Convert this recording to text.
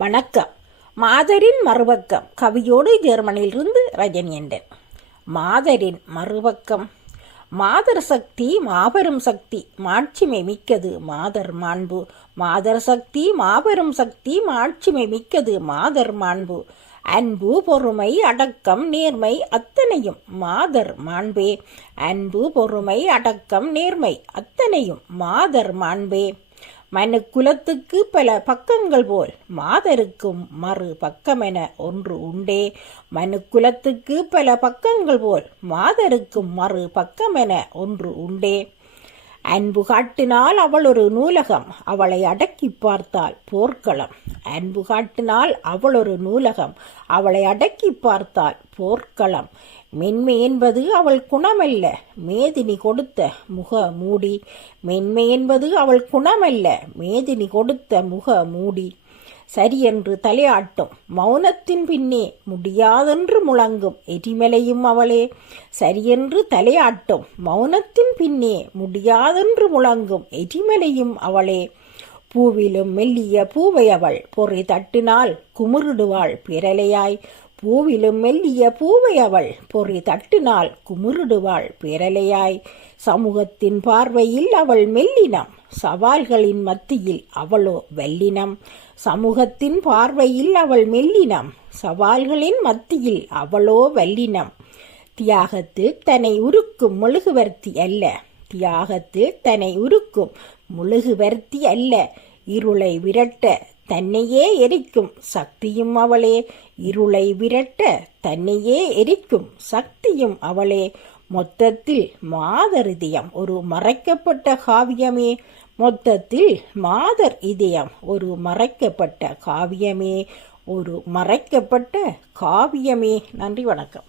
வணக்கம். மாதரின் மறுபக்கம் கவியோடு ஜெர்மனியிலிருந்து ரஜனியண்டன். மாதரின் மறுபக்கம். மாதர் சக்தி மாபெரும் சக்தி, மாட்சிமை மிக்கது மாதர் மாண்பு. மாதர் சக்தி மாபெரும் சக்தி, மாட்சிமை மிக்கது மாதர் மாண்பு. அன்பு பொறுமை அடக்கம் நேர்மை அத்தனையும் மாதர் மாண்பே. அன்பு பொறுமை அடக்கம் நேர்மை அத்தனையும் மாதர் மாண்பே. மனு குலத்துக்கு பல பக்கங்கள் போல் மாதருக்கும் மறு பக்கமென ஒன்று உண்டே. மனு குலத்துக்கு பல பக்கங்கள் போல் மாதருக்கும் மறு பக்கமென ஒன்று உண்டே. அன்பு காட்டினால் அவள் ஒரு நூலகம், அவளை அடக்கி பார்த்தால் போர்க்களம். அன்பு காட்டினால் அவள் ஒரு நூலகம், அவளை அடக்கி பார்த்தால் போர்க்களம். மென்மை என்பது அவள் குணமல்ல, மேதினி கொடுத்த முக மூடி. மென்மை என்பது அவள் குணமல்ல, மேதினி கொடுத்த முக மூடி. சரியென்று தலையாட்டும் மௌனத்தின் பின்னே முடியாதென்று முழங்கும் எரிமலையும் அவளே. சரியென்று தலையாட்டும் மௌனத்தின் பின்னே முடியாதென்று முழங்கும் எரிமலையும் அவளே. பூவிலும் மெல்லிய பூவை அவள் பொறி தட்டினால் குமுறிடுவாள் பிரலையாய். பூவிலும் மெல்லிய பூவை அவள் பொறி தட்டினால் குமுறிடுவாள் பிரலையாய். சமூகத்தின் பார்வையில் அவள் மெல்லினம், சவால்களின் மத்தியில் அவளோ வல்லினம். சமூகத்தின் பார்வையில் அவள் மெல்லினம், சவால்களின் மத்தியில் அவளோ வல்லினம். தியாகத்தில் தன்னை உருக்கும் மெழுகுவர்த்தி அல்ல, தியாகத்தில் தன்னை உருக்கும் மெழுகுவர்த்தி அல்ல. இருளை விரட்ட தன்னையே எரிக்கும் சக்தியும் அவளே. இருளை விரட்ட தன்னையே எரிக்கும் சக்தியும் அவளே. மொத்தத்தில் மாதர் இதயம் ஒரு மறைக்கப்பட்ட காவியமே. மொத்தத்தில் மாதர் இதயம் ஒரு மறைக்கப்பட்ட காவியமே, ஒரு மறைக்கப்பட்ட காவியமே. நன்றி, வணக்கம்.